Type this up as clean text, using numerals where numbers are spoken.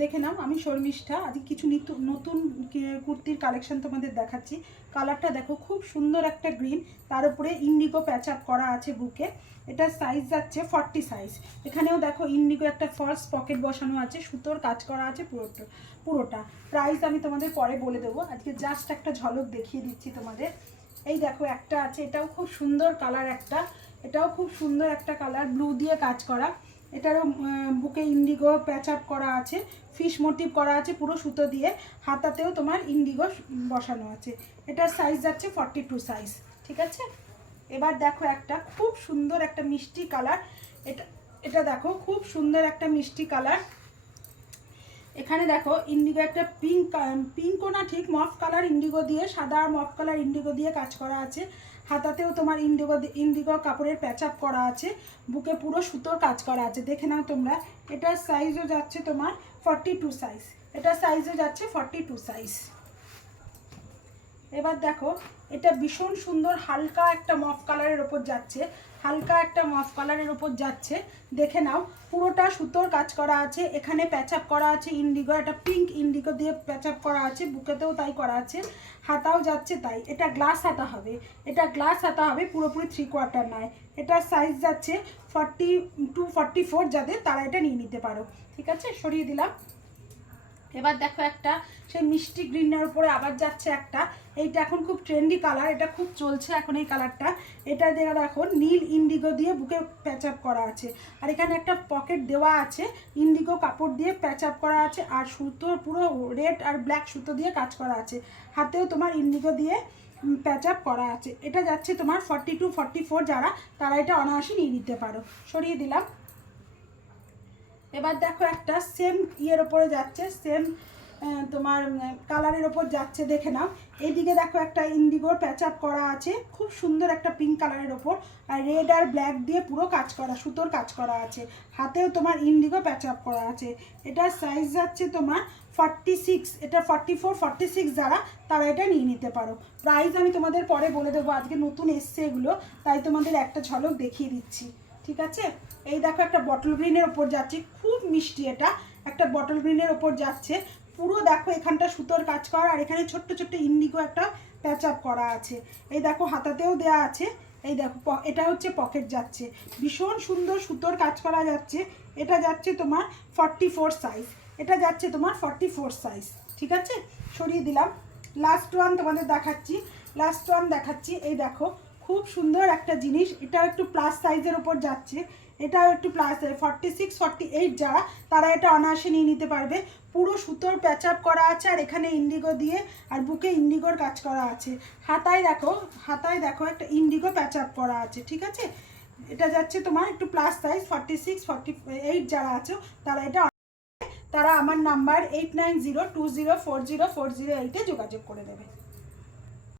দেখে নাও, আমি শর্মিষ্ঠা। আজকে কিছু নতুন কুর্তির কালেকশন তোমাদের দেখাচ্ছি। কালারটা দেখো, খুব সুন্দর একটা গ্রিন, তার উপরে ইন্ডিগো প্যাচ আপ করা আছে বুকে। এটা সাইজ যাচ্ছে 40 সাইজ। এখানেও দেখো ইন্ডিগো একটা ফার্স্ট পকেট বসানো আছে, সুতোর কাজ করা আছে পুরোটা। প্রাইস আমি তোমাদের পরে বলে দেবো, আজকে জাস্ট একটা ঝলক দেখিয়ে দিচ্ছি তোমাদের। এই দেখো একটা আছে, এটাও খুব সুন্দর কালার একটা, এটাও খুব সুন্দর একটা কালার, ব্লু দিয়ে কাজ করা। এটারও বুকে ইন্ডিগো প্যাচ আপ করা আছে, ফিশ মোটিভ করা আছে পুরো সুতো দিয়ে। হাতাতেও তোমার ইন্ডিগো বসানো আছে। এটার সাইজ যাচ্ছে 42 সাইজ, ঠিক আছে। এবার দেখো একটা খুব সুন্দর একটা মিষ্টি কালার। এটা এটা দেখো, খুব সুন্দর একটা মিষ্টি কালার। এখানে দেখো ইন্ডিগো একটা পিঙ্কও না ঠিক, মফ কালার ইন্ডিগো দিয়ে, সাদা আর মফ কালার ইন্ডিগো দিয়ে কাজ করা আছে। হাতাতেও তোমার ইন্ডিগো কাপড়ের প্যাচ আপ করা আছে, বুকে পুরো সুতোর কাজ করা আছে। দেখে নাও তোমরা। এটার সাইজও যাচ্ছে তোমার 42 সাইজ। এটার সাইজও যাচ্ছে 42 সাইজ। এবার দেখো, এটা ভীষণ সুন্দর হালকা একটা মফ কালারের ওপর যাচ্ছে, হালকা একটা মফ কালারের ওপর যাচ্ছে। দেখে নাও, পুরোটা সুতোর কাজ করা আছে, এখানে প্যাচ আপ করা আছে ইন্ডিগো, একটা পিঙ্ক ইন্ডিগো দিয়ে প্যাচ আপ করা আছে, বুকেতেও তাই করা আছে, হাতাও যাচ্ছে তাই। এটা গ্লাস হাতা হবে, এটা গ্লাস হাতা হবে, পুরোপুরি 3/4 নয়। এটার সাইজ যাচ্ছে 42-44, যাদের তারা এটা নিয়ে নিতে পারো, ঠিক আছে। সরিয়ে দিলাম। এবার দেখো একটা সেই মিষ্টি গ্রিনের উপরে আবার যাচ্ছে একটা, এইটা এখন খুব ট্রেন্ডি কালার, এটা খুব চলছে এখন এই কালারটা। এটা দেখো নীল ইন্ডিগো দিয়ে বুকে প্যাচ আপ করা আছে, আর এখানে একটা পকেট দেওয়া আছে, ইন্ডিগো কাপড় দিয়ে প্যাচ আপ করা আছে, আর সুতো পুরো রেড আর ব্ল্যাক সুতো দিয়ে কাজ করা আছে। হাতেও তোমার ইন্ডিগো দিয়ে প্যাচ আপ করা আছে। এটা যাচ্ছে তোমার 42-44, যারা তারা এটা অনায়াসে নিয়ে নিতে পারো। সরিয়ে দিলাম। এবার দেখো একটা সেম ইয়ের ওপরে যাচ্ছে, সেম তোমার কালারের ওপর যাচ্ছে। দেখে নাও, এইদিকে দেখো একটা ইন্ডিগোর প্যাচ আপ করা আছে, খুব সুন্দর একটা পিঙ্ক কালারের ওপর, আর রেড আর ব্ল্যাক দিয়ে পুরো কাজ করা, সুতোর কাজ করা আছে। হাতেও তোমার ইন্ডিগো প্যাচ আপ করা আছে। এটার সাইজ যাচ্ছে তোমার 46, এটা 44-46, যারা তারা এটা নিয়ে নিতে পারো। প্রাইস আমি তোমাদের পরে বলে দেবো, আজকে নতুন এসছে এগুলো, তাই তোমাদের একটা ঝলক দেখিয়ে দিচ্ছি, ঠিক আছে। এই দেখো একটা বটল গ্রিনের ওপর যাচ্ছে, খুব মিষ্টি, এটা একটা বটল গ্রিনের ওপর যাচ্ছে। পুরো দেখো এখানটা সুতোর কাজ করা, আর এখানে ছোট্ট ছোট্ট ইন্ডিগো একটা প্যাচ আপ করা আছে। এই দেখো হাতাতেও দেয়া আছে। এই দেখো এটা হচ্ছে পকেট যাচ্ছে, ভীষণ সুন্দর সুতোর কাজ করা যাচ্ছে। এটা যাচ্ছে তোমার 44 সাইজ, এটা যাচ্ছে তোমার 44 সাইজ, ঠিক আছে। সরিয়ে দিলাম। লাস্ট ওয়ান তোমাদের দেখাচ্ছি, লাস্ট ওয়ান দেখাচ্ছি। এই দেখো খুব সুন্দর একটা জিনিস, এটা একটু প্লাস সাইজের ওপর যাচ্ছে, এটাও একটু প্লাস 46-48, যারা তারা এটা অনায়াসে নিয়ে নিতে পারবে। পুরো সুতোর প্যাচ আপ করা আছে, আর এখানে ইন্ডিগো দিয়ে আর বুকে ইন্ডিগোর কাজ করা আছে। হাতায় দেখো একটা ইন্ডিগো প্যাচ আপ করা আছে, ঠিক আছে। এটা যাচ্ছে তোমার একটু প্লাস সাইজ 46-48, যারা আছো তারা এটা, তারা আমার নাম্বার 8902040408-এ যোগাযোগ করে দেবে।